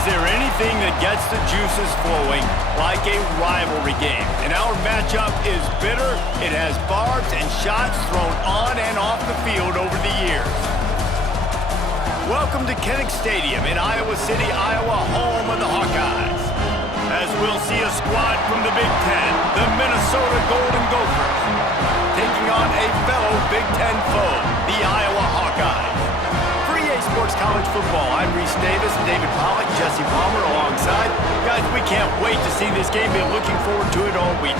Is there anything that gets the juices flowing like a rivalry game? And our matchup is bitter. It has barbs and shots thrown on and off the field over the years. Welcome to Kinnick Stadium in Iowa City, Iowa, home of the Hawkeyes. As we'll see a squad from the Big Ten, the Minnesota Golden Gophers, taking on a fellow Big Ten foe, the Iowa Hawkeyes. For EA Sports College Football, I'm Reese Davis, David Pollack, Jesse Palmer alongside. Guys, we can't wait to see this game. Been looking forward to it all week.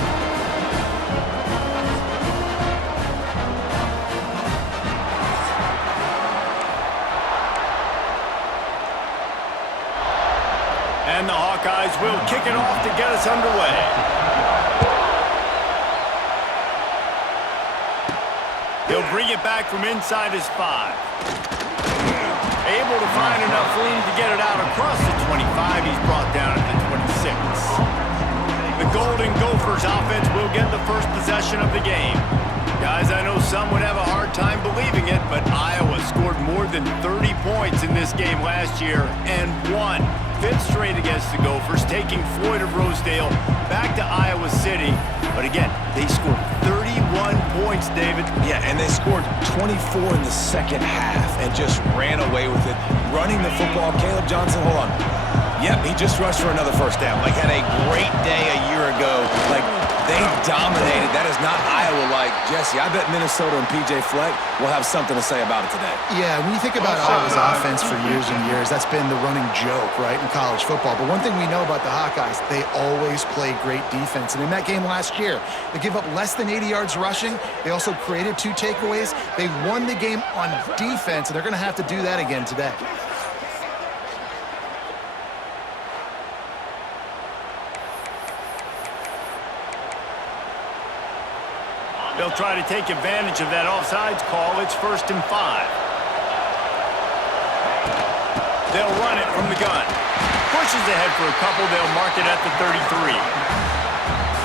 And the Hawkeyes will kick it off to get us underway. He'll bring it back from inside his 5. Able to find enough room to get it out across the 25. He's brought down at the 26. The Golden Gophers offense will get the first possession of the game. Guys, I know some would have a hard time believing it, but Iowa scored more than 30 points in this game last year and won. 5th straight against the Gophers, taking Floyd of Rosedale back to Iowa City. But again, they scored 31 points, David. Yeah, and they scored 24 in the second half and just ran away with it. Running the football, Caleb Johnson, hold on. Yep, he just rushed for another first down. Like, had a great day a year ago. Like, they dominated. That is not Iowa-like. Jesse, I bet Minnesota and P.J. Fleck will have something to say about it today. Yeah, when you think about Iowa's offense for years and years, that's been the running joke, right, in college football. But one thing we know about the Hawkeyes, they always play great defense. And in that game last year, they gave up less than 80 yards rushing. They also created 2 takeaways. They won the game on defense, and they're going to have to do that again today. They'll try to take advantage of that offsides call. It's 1st and 5. They'll run it from the gun. Pushes ahead for a couple. They'll mark it at the 33.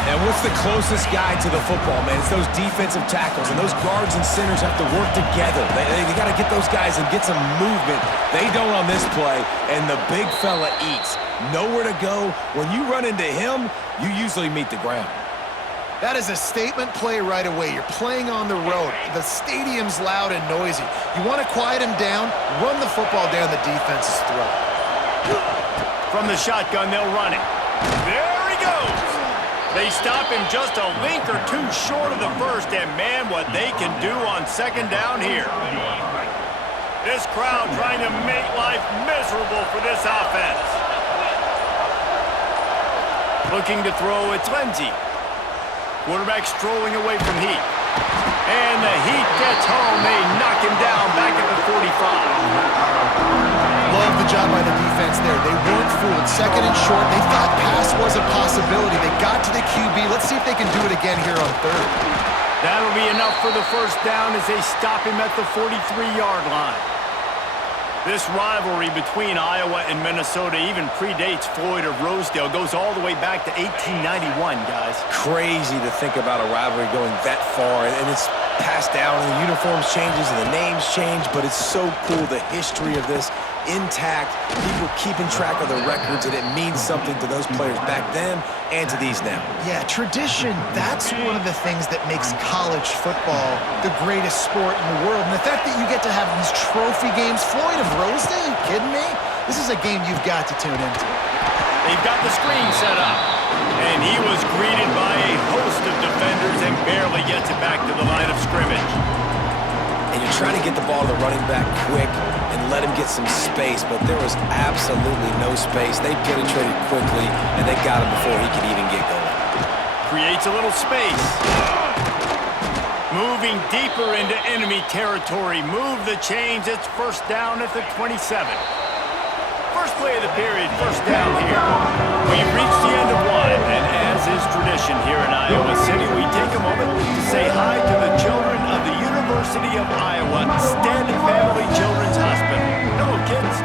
And what's the closest guy to the football, man? It's those defensive tackles, and those guards and centers have to work together. They got to get those guys and get some movement. They don't on this play, and the big fella eats. Nowhere to go. When you run into him, you usually meet the ground. That is a statement play right away. You're playing on the road. The stadium's loud and noisy. You want to quiet him down, run the football down the defense's throat. From the shotgun, they'll run it. There he goes. They stop him just a link or 2 short of the first, and man, what they can do on 2nd down here. This crowd trying to make life miserable for this offense. Looking to throw, it's Lindsey. Quarterback strolling away from Heat. And the Heat gets home. They knock him down back at the 45. Love the job by the defense there. They weren't fooled. 2nd and short. They thought pass was a possibility. They got to the QB. Let's see if they can do it again here on 3rd. That'll be enough for the 1st down as they stop him at the 43-yard line. This rivalry between Iowa and Minnesota even predates Floyd of Rosedale. Goes all the way back to 1891, guys. Crazy to think about a rivalry going that far, and it's passed down, and the uniforms changes, and the names change, but it's so cool, the history of this intact, people keeping track of the records, and it means something to those players back then and to these now. Yeah, tradition, that's one of the things that makes college football the greatest sport in the world. And the fact that you get to have these trophy games, Floyd of Rosedale, are you kidding me? This is a game you've got to tune into. They've got the screen set up, and he was greeted by a host of defenders and barely gets it back to the line of scrimmage. And you're trying to get the ball to the running back quick and let him get some space, but there was absolutely no space. They penetrated quickly, and they got him before he could even get going. Creates a little space. Moving deeper into enemy territory. Move the chains. It's 1st down at the 27. First play of the period, 1st down here. We've reached the end of 1, and as is tradition here in Iowa City, we take a moment to say hi to the children of the University of Iowa Stead Family Children's Hospital. Hello, kids.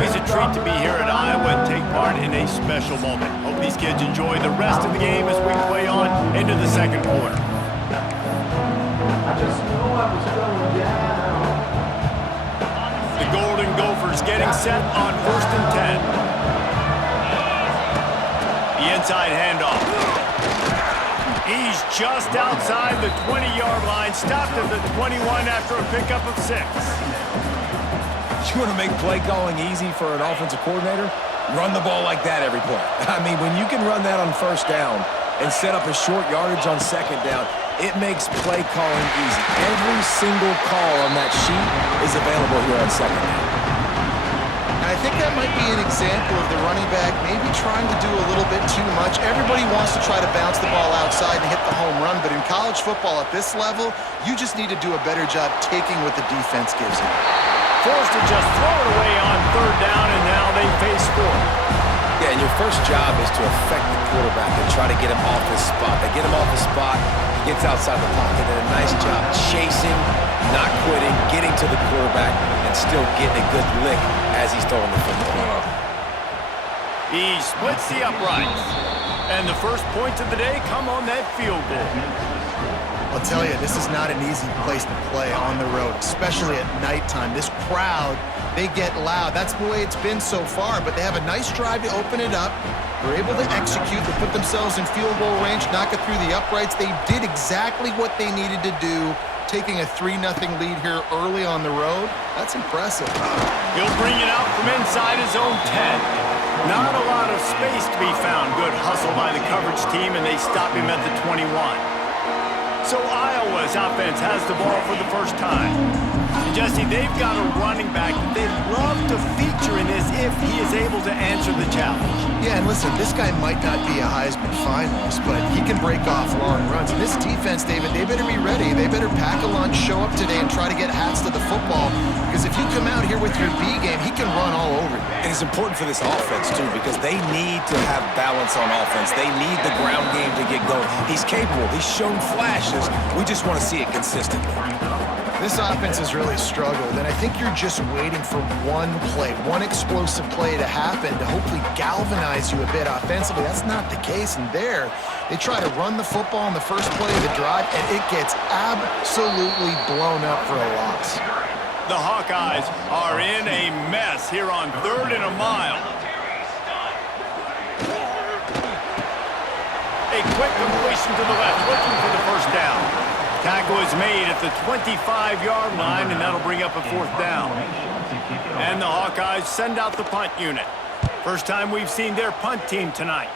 always a treat to be here at Iowa and take part in a special moment. Hope these kids enjoy the rest of the game as we play on into the second quarter. The Golden Gophers getting set on 1st and 10. The inside handoff. He's just outside the 20-yard line, stopped at the 21 after a pickup of 6. You want to make play calling easy for an offensive coordinator? Run the ball like that every play. I mean, when you can run that on 1st down and set up a short yardage on 2nd down, it makes play calling easy. Every single call on that sheet is available here on 2nd down. I think that might be an example of the running back maybe trying to do a little bit too much. Everybody wants to try to bounce the ball outside and hit the home run, but in college football at this level, you just need to do a better job taking what the defense gives you. Forced to just throw it away on 3rd down, and now they face 4th. Yeah, and your first job is to affect the quarterback and try to get him off his spot. They get him off his spot, he gets outside the pocket, and a nice job chasing, not quitting, getting to the quarterback, and still getting a good lick as he's throwing the football. He splits the uprights. And the first points of the day come on that field goal. I'll tell you, this is not an easy place to play on the road, especially at nighttime. This crowd, they get loud. That's the way it's been so far, but they have a nice drive to open it up. They're able to execute. They put themselves in field goal range, knock it through the uprights. They did exactly what they needed to do, taking a 3-0 lead here early on the road. That's impressive. He'll bring it out from inside his own 10. Not a lot of space to be found. Good hustle by the coverage team, and they stop him at the 21. So Iowa's offense has the ball for the first time. And Jesse, they've got a running back that they'd love to feature in this if he is able to answer the challenge. Yeah, and listen, this guy might not be a Heisman finalist, but he can break off long runs. And this defense, David, they better be ready. They better pack a lunch, show up today, and try to get hats to the football. Because if you come out here with your B game, he can run all over you. And it's important for this offense, too, because they need to have balance on offense. They need the ground game to get going. He's capable. He's shown flashes. We just want to see it consistently. This offense has really struggled, and I think you're just waiting for one play, one explosive play to happen to hopefully galvanize you a bit offensively. That's not the case, and there, they try to run the football on the first play of the drive, and it gets absolutely blown up for a loss. The Hawkeyes are in a mess here on 3rd and a mile. A quick completion to the left, looking for the first down. Tackle is made at the 25-yard line, and that'll bring up a 4th down. And the Hawkeyes send out the punt unit. First time we've seen their punt team tonight.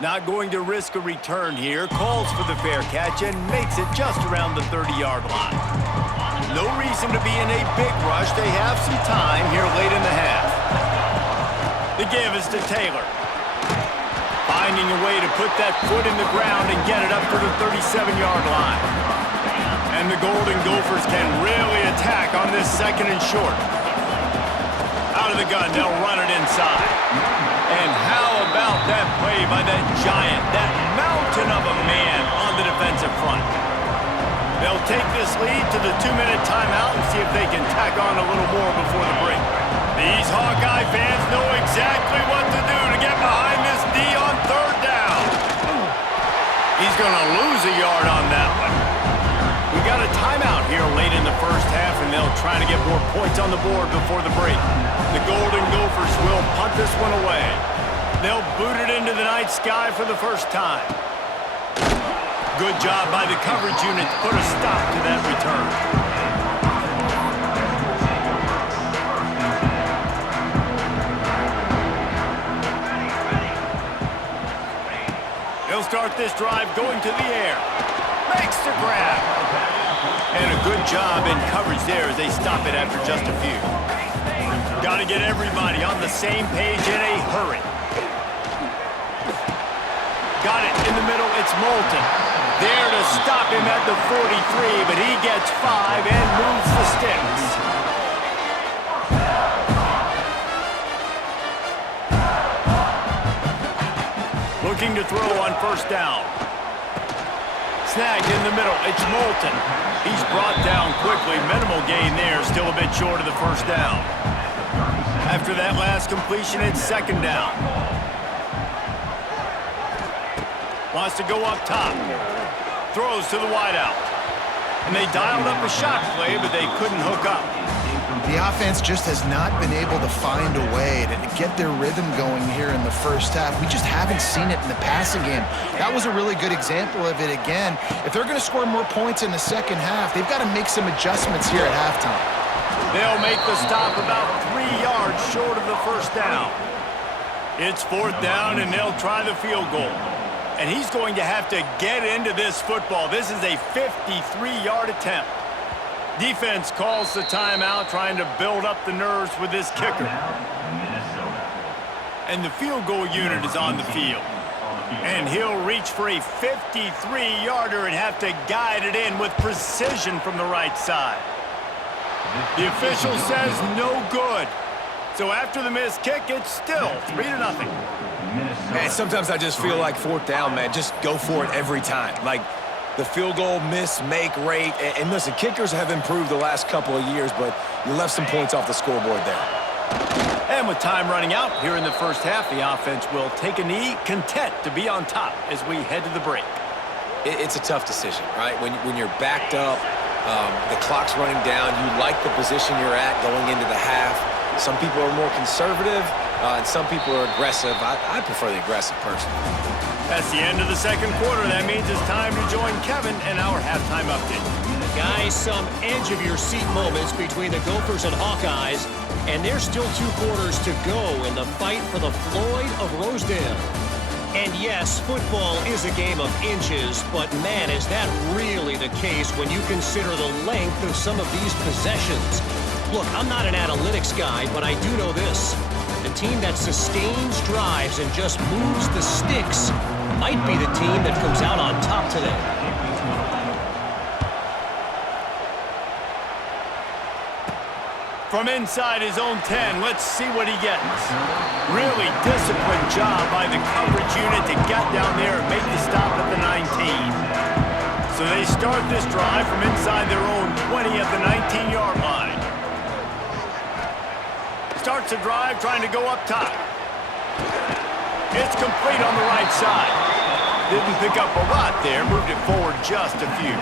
Not going to risk a return here. Calls for the fair catch and makes it just around the 30-yard line. No reason to be in a big rush. They have some time here late in the half. The give is to Taylor. Finding a way to put that foot in the ground and get it up to the 37-yard line. And the Golden Gophers can really attack on this 2nd and short. Out of the gun, they'll run it inside. And how about that play by that giant, that mountain of a man on the defensive front? They'll take this lead to the 2-minute timeout and see if they can tack on a little more before the break. These Hawkeye fans know exactly what to do to get behind this D on 3rd down. He's going to lose a yard on that one. We got a timeout here late in the first half, and they'll try to get more points on the board before the break. The Golden Gophers will punt this one away. They'll boot it into the night sky for the first time. Good job by the coverage unit to put a stop to that return. He'll start this drive going to the air. Makes the grab. And a good job in coverage there as they stop it after just a few. Got to get everybody on the same page in a hurry. Got it in the middle. It's Moulton. There to stop him at the 43, but he gets 5 and moves the sticks. Looking to throw on first down. Snagged in the middle. It's Moulton. He's brought down quickly. Minimal gain there. Still a bit short of the first down. After that last completion, it's second down. Wants to go up top. Throws to the wideout. And they dialed up a shot play, but they couldn't hook up. The offense just has not been able to find a way to get their rhythm going here in the first half. We just haven't seen it in the passing game. That was a really good example of it again. If they're going to score more points in the second half, they've got to make some adjustments here at halftime. They'll make the stop about 3 yards short of the first down. It's fourth down, and they'll try the field goal. And he's going to have to get into this football. This is a 53-yard attempt. Defense calls the timeout, trying to build up the nerves with this kicker. And the field goal unit is on the field. And he'll reach for a 53-yarder and have to guide it in with precision from the right side. The official says no good. So after the missed kick, it's still 3-0. Man, sometimes I just feel like fourth down, man. Just go for it every time. Like, the field goal miss-make rate. And listen, kickers have improved the last couple of years, but you left some points off the scoreboard there. And with time running out here in the first half, the offense will take a knee, content to be on top as we head to the break. It's a tough decision, right? When you're backed up, the clock's running down, you like the position you're at going into the half. Some people are more conservative, and some people are aggressive. I prefer the aggressive person. That's the end of the second quarter. That means it's time to join Kevin and our halftime update. Guys, some edge-of-your-seat moments between the Gophers and Hawkeyes, and there's still 2 quarters to go in the fight for the Floyd of Rosedale. And yes, football is a game of inches, but man, is that really the case when you consider the length of some of these possessions. Look, I'm not an analytics guy, but I do know this. The team that sustains drives and just moves the sticks might be the team that comes out on top today. From inside his own 10, let's see what he gets. Really disciplined job by the coverage unit to get down there and make the stop at the 19. So they start this drive from inside their own 20 at the 19-yard line. Starts a drive trying to go up top. It's complete on the right side. Didn't pick up a lot there, moved it forward just a few.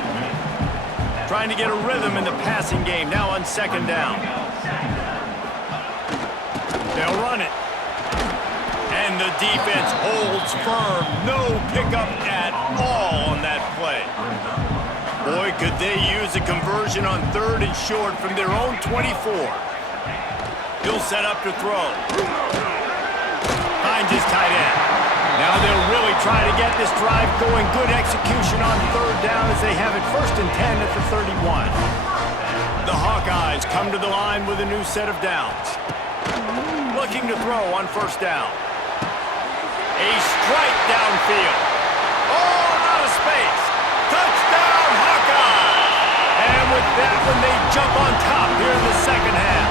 Trying to get a rhythm in the passing game, now on second down. They'll run it. And the defense holds firm. No pickup at all on that play. Boy, could they use a conversion on 3rd and short from their own 24. He'll set up to throw. Finds his tight end. Now they'll really try to get this drive going. Good execution on 3rd down as they have it 1st and 10 at the 31. The Hawkeyes come to the line with a new set of downs. Looking to throw on 1st down. A strike downfield. Oh, out of space. Touchdown, Hawkeyes! And with that one, they jump on top here in the second half.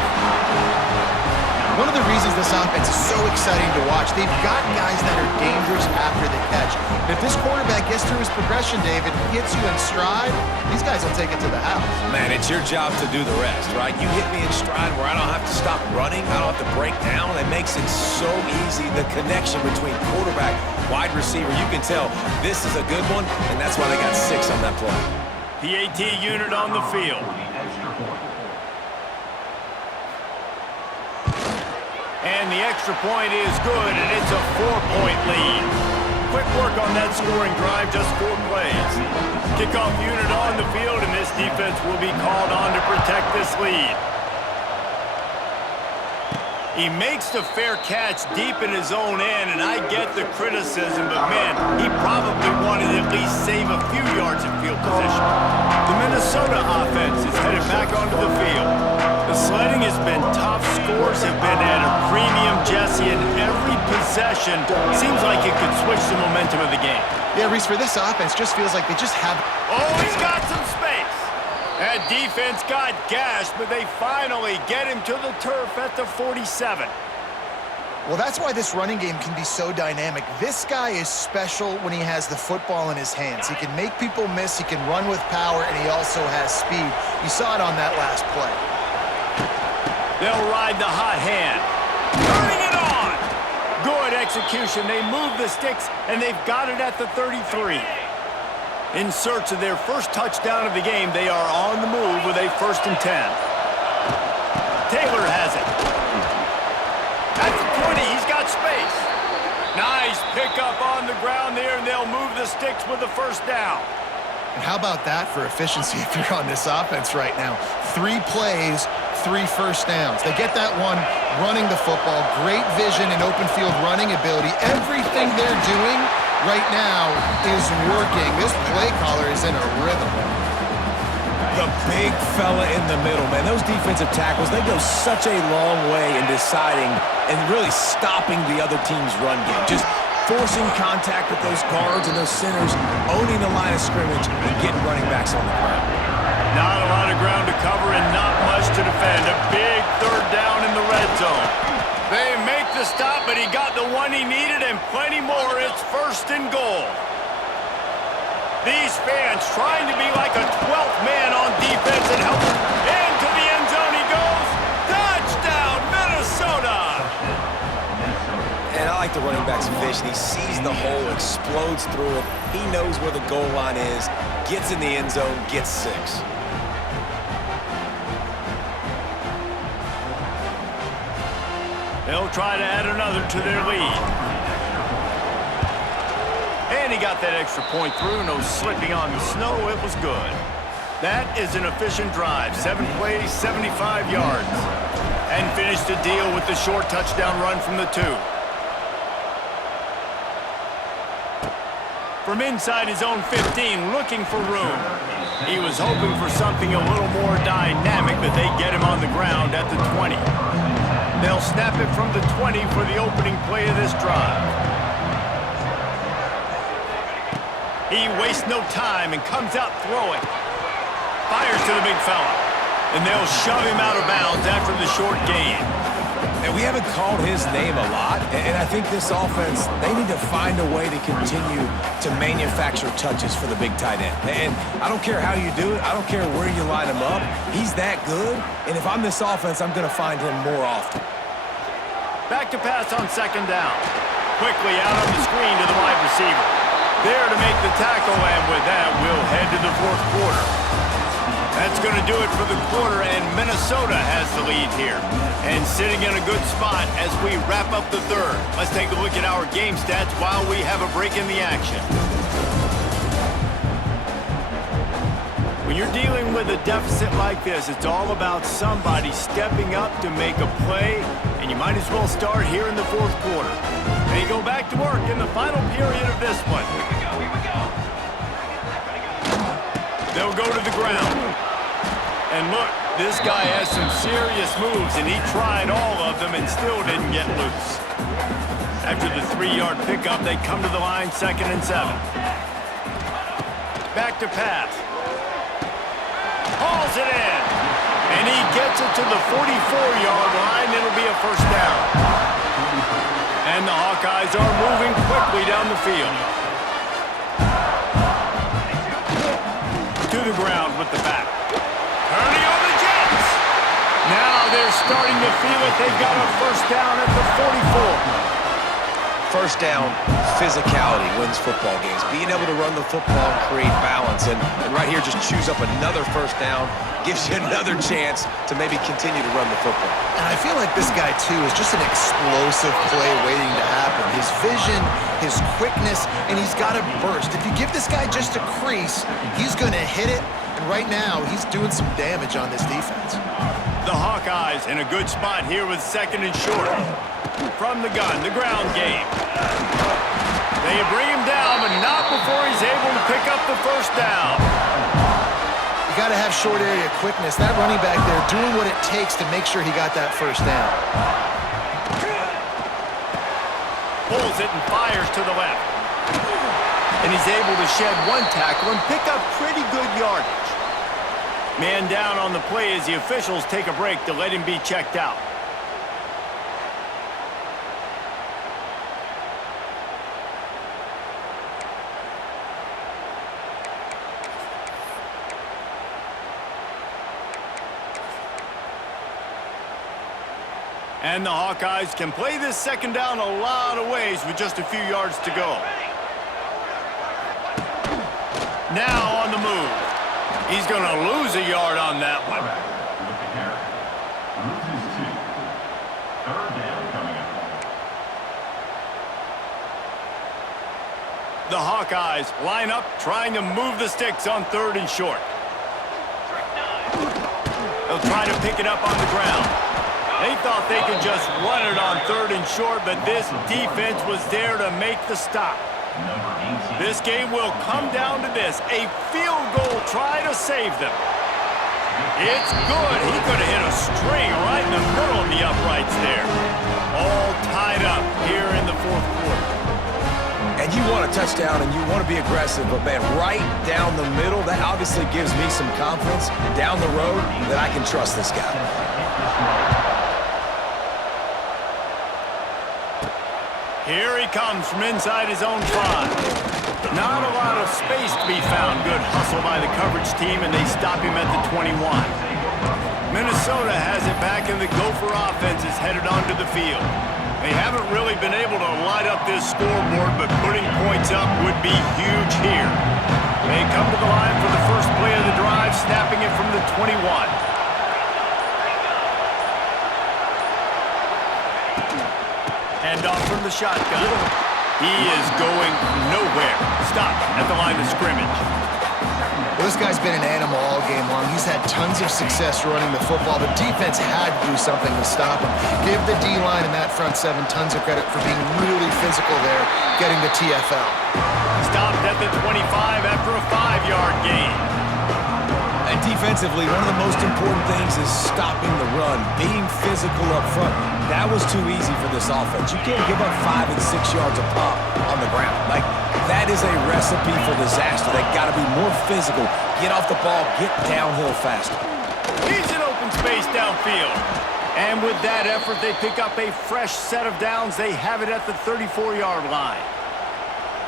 One of the reasons this offense is so exciting to watch, they've got guys that are dangerous after the catch. But if this quarterback gets through his progression, David, gets you in stride, these guys will take it to the house. Man, it's your job to do the rest, right? You hit me in stride where I don't have to stop running, I don't have to break down. It makes it so easy, the connection between quarterback, wide receiver. You can tell this is a good one, and that's why they got 6 on that play. PAT unit on the field. And the extra point is good, and it's a 4-point lead. Quick work on that scoring drive, just 4 plays. Kickoff unit on the field, and this defense will be called on to protect this lead. He makes the fair catch deep in his own end, and I get the criticism, but man, he probably wanted to at least save a few yards in field position. The Minnesota offense is headed back onto the field. The sledding has been tough. Scores have been at a premium, Jesse, and every possession seems like it could switch the momentum of the game. Yeah, Reese, for this offense, just feels like they just have... Oh, he's got some space. That defense got gashed, but they finally get him to the turf at the 47. Well, that's why this running game can be so dynamic. This guy is special when he has the football in his hands. He can make people miss, he can run with power, and he also has speed. You saw it on that last play. They'll ride the hot hand. execution. They move the sticks, and they've got it at the 33. In search of their first touchdown of the game, they are on the move with a 1st and 10. Taylor has it. At the 20, he's got space. Nice pickup on the ground there, and they'll move the sticks with the 1st down. And how about that for efficiency if you're on this offense right now? 3 plays, 3 first downs. They get that one running the football, great vision and open field running ability. Everything they're doing right now is working. This play caller is in a rhythm. The big fella in the middle, man. Those defensive tackles, they go such a long way in deciding and really stopping the other team's run game. Just forcing contact with those guards and those centers, owning the line of scrimmage, and getting running backs on the ground. Not a lot of ground to cover and not much to defend. A big 3rd down in the red zone. They make the stop, but he got the one he needed and plenty more. It's 1st and goal. These fans trying to be like a 12th man on defense and help him. Into the end zone he goes. Touchdown, Minnesota! And I like the running back's vision. He sees the hole, explodes through it. He knows where the goal line is, gets in the end zone, gets 6. They'll try to add another to their lead. And he got that extra point through. No slipping on the snow. It was good. That is an efficient drive. 7 plays, 75 yards. And finished the deal with the short touchdown run from the 2. From inside his own 15, looking for room. He was hoping for something a little more dynamic, but they get him on the ground at the 20. They'll snap it from the 20 for the opening play of this drive. He wastes no time and comes out throwing. Fires to the big fella. And they'll shove him out of bounds after the short gain. And we haven't called his name a lot, and I think this offense, they need to find a way to continue to manufacture touches for the big tight end. And I don't care how you do it. I don't care where you line him up. He's that good, and if I'm this offense, I'm going to find him more often. Back to pass on 2nd down. Quickly out on the screen to the wide receiver. There to make the tackle, and with that, we'll head to the 4th quarter. That's going to do it for the quarter, and Minnesota has the lead here. And sitting in a good spot as we wrap up the 3rd. Let's take a look at our game stats while we have a break in the action. When you're dealing with a deficit like this, it's all about somebody stepping up to make a play, and you might as well start here in the 4th quarter. They go back to work in the final period of this one. Here we go. They'll go to the ground. And look, this guy has some serious moves, and he tried all of them and still didn't get loose. After the 3-yard pickup, they come to the line 2nd and 7. Back to pass. Hauls it in. And he gets it to the 44-yard line. It'll be a 1st down. And the Hawkeyes are moving quickly down the field. To the ground with the back. Turning on the Jets. Now they're starting to feel it. They've got a 1st down at the 44. 1st down, physicality wins football games. Being able to run the football and create balance. And right here, just choose up another 1st down, gives you another chance to maybe continue to run the football. And I feel like this guy, too, is just an explosive play waiting to happen. His vision, his quickness, and he's got a burst. If you give this guy just a crease, he's going to hit it. And right now, he's doing some damage on this defense. The Hawkeyes in a good spot here with 2nd and short. From the gun, the ground game. They bring him down, but not before he's able to pick up the 1st down. You got to have short area quickness. That running back there doing what it takes to make sure he got that 1st down. Pulls it and fires to the left. And he's able to shed 1 tackle and pick up pretty good yardage. Man down on the play as the officials take a break to let him be checked out. And the Hawkeyes can play this second down a lot of ways with just a few yards to go. Now on the move. He's going to lose a yard on that one. The Hawkeyes line up trying to move the sticks on 3rd and short. They'll try to pick it up on the ground. They thought they could just run it on 3rd and short, but this defense was there to make the stop. This game will come down to this, a field goal try to save them. It's good. He could have hit a string right in the middle of the uprights there. All tied up here in the 4th quarter. And you want a touchdown and you want to be aggressive, but man, right down the middle, that obviously gives me some confidence down the road that I can trust this guy. Here he comes from inside his own 5. Not a lot of space to be found. Good hustle by the coverage team, and they stop him at the 21. Minnesota has it back, and the Gopher offense is headed onto the field. They haven't really been able to light up this scoreboard, but putting points up would be huge here. They come to the line for the first play of the drive, snapping it from the 21. Hand off from the shotgun. He is going nowhere. Stop at the line of scrimmage. Well, this guy's been an animal all game long. He's had tons of success running the football. The defense had to do something to stop him. Give the D-line and that front 7 tons of credit for being really physical there, getting the TFL. Stopped at the 25 after a 5-yard gain. And defensively, one of the most important things is stopping the run, being physical up front. That was too easy for this offense. You can't give up 5 and 6 yards a pop on the ground. Like, that is a recipe for disaster. They got to be more physical. Get off the ball, get downhill faster. He's in open space downfield. And with that effort, they pick up a fresh set of downs. They have it at the 34-yard line.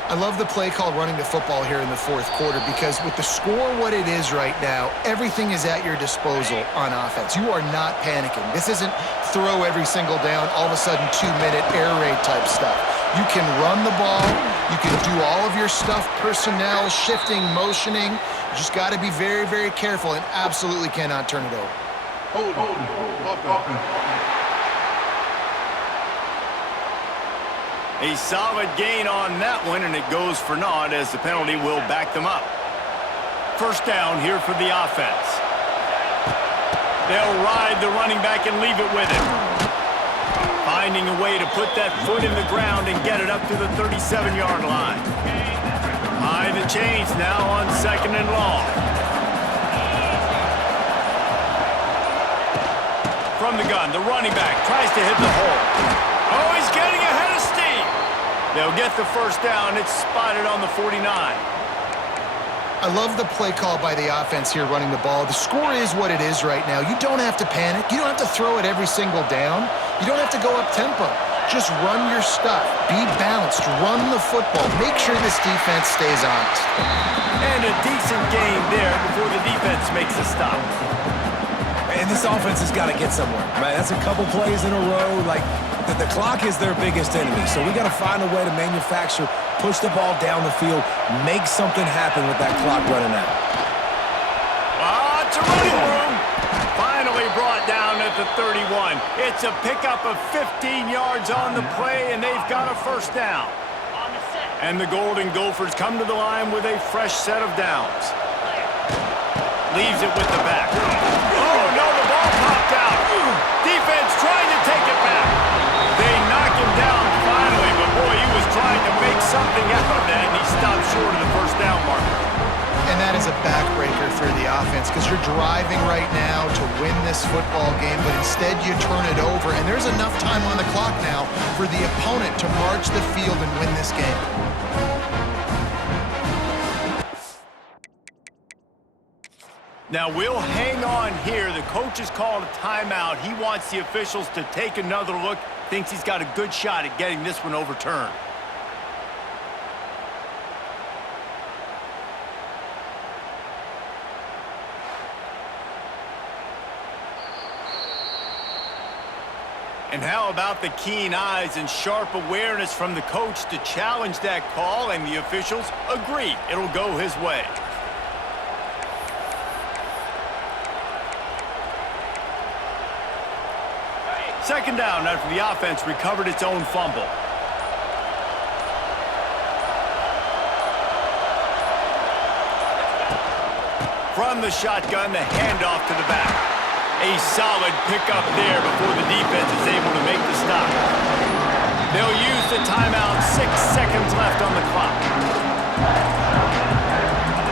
I love the play call running the football here in the 4th quarter because with the score what it is right now, everything is at your disposal on offense. You are not panicking. This isn't throw every single down, all of a sudden 2-minute air raid type stuff. You can run the ball. You can do all of your stuff, personnel, shifting, motioning. You just got to be very, very careful and absolutely cannot turn it over. A solid gain on that one, and it goes for naught as the penalty will back them up. First down here for the offense. They'll ride the running back and leave it with him. Finding a way to put that foot in the ground and get it up to the 37-yard line. High the chains now on 2nd and long. From the gun, the running back tries to hit the hole. Oh, he's getting ahead of steam. They'll get the first down. It's spotted on the 49. I love the play call by the offense here running the ball. The score is what it is right now. You don't have to panic. You don't have to throw it every single down. You don't have to go up tempo. Just run your stuff. Be balanced. Run the football. Make sure this defense stays honest. And a decent game there before the defense makes a stop. And this offense has got to get somewhere, right? That's a couple plays in a row. Like, the clock is their biggest enemy. So we got to find a way to manufacture, push the ball down the field, make something happen with that clock running out. It's a running room. Finally brought down at the 31. It's a pickup of 15 yards on the play, and they've got a first down. And the Golden Gophers come to the line with a fresh set of downs. Leaves it with the back. Oh, no, the ball popped out. Defense trying to take it back. They knock him down finally, but boy, he was trying to make something out of that, and he stopped short of the first down marker. And that is a backbreaker for the offense because you're driving right now to win this football game, but instead you turn it over, and there's enough time on the clock now for the opponent to march the field and win this game. Now, we'll hang on here. The coach has called a timeout. He wants the officials to take another look. Thinks he's got a good shot at getting this one overturned. And how about the keen eyes and sharp awareness from the coach to challenge that call, and the officials agree it'll go his way. Second down after the offense recovered its own fumble. From the shotgun, the handoff to the back. A solid pickup there before the defense is able to make the stop. They'll use the timeout, 6 seconds left on the clock.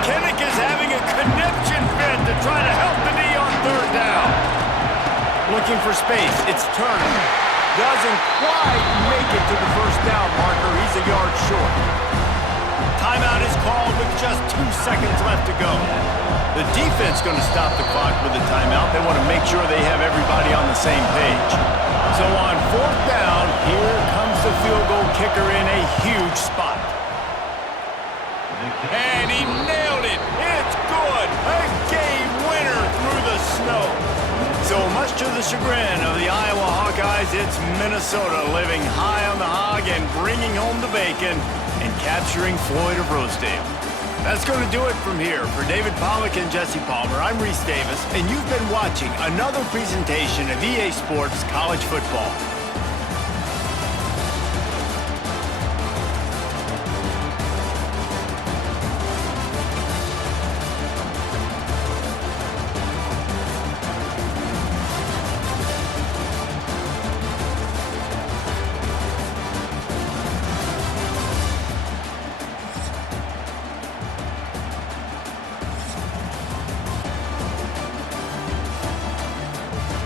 Kinnick is having a conniption fit to try to help the knee on third down. Looking for space, it's Turner. Doesn't quite make it to the first down marker. He's a yard short. Timeout is called with just 2 seconds left to go. The defense going to stop the clock with a timeout. They want to make sure they have everybody on the same page. So on fourth down, here comes the field goal kicker in a huge spot. And he nailed it. It's good. A game winner through the snow. So much to the chagrin of the Iowa Hawkeyes, it's Minnesota living high on the hog and bringing home the bacon and capturing Floyd of Rosedale. That's going to do it from here. For David Pollack and Jesse Palmer, I'm Reese Davis, and you've been watching another presentation of EA Sports College Football.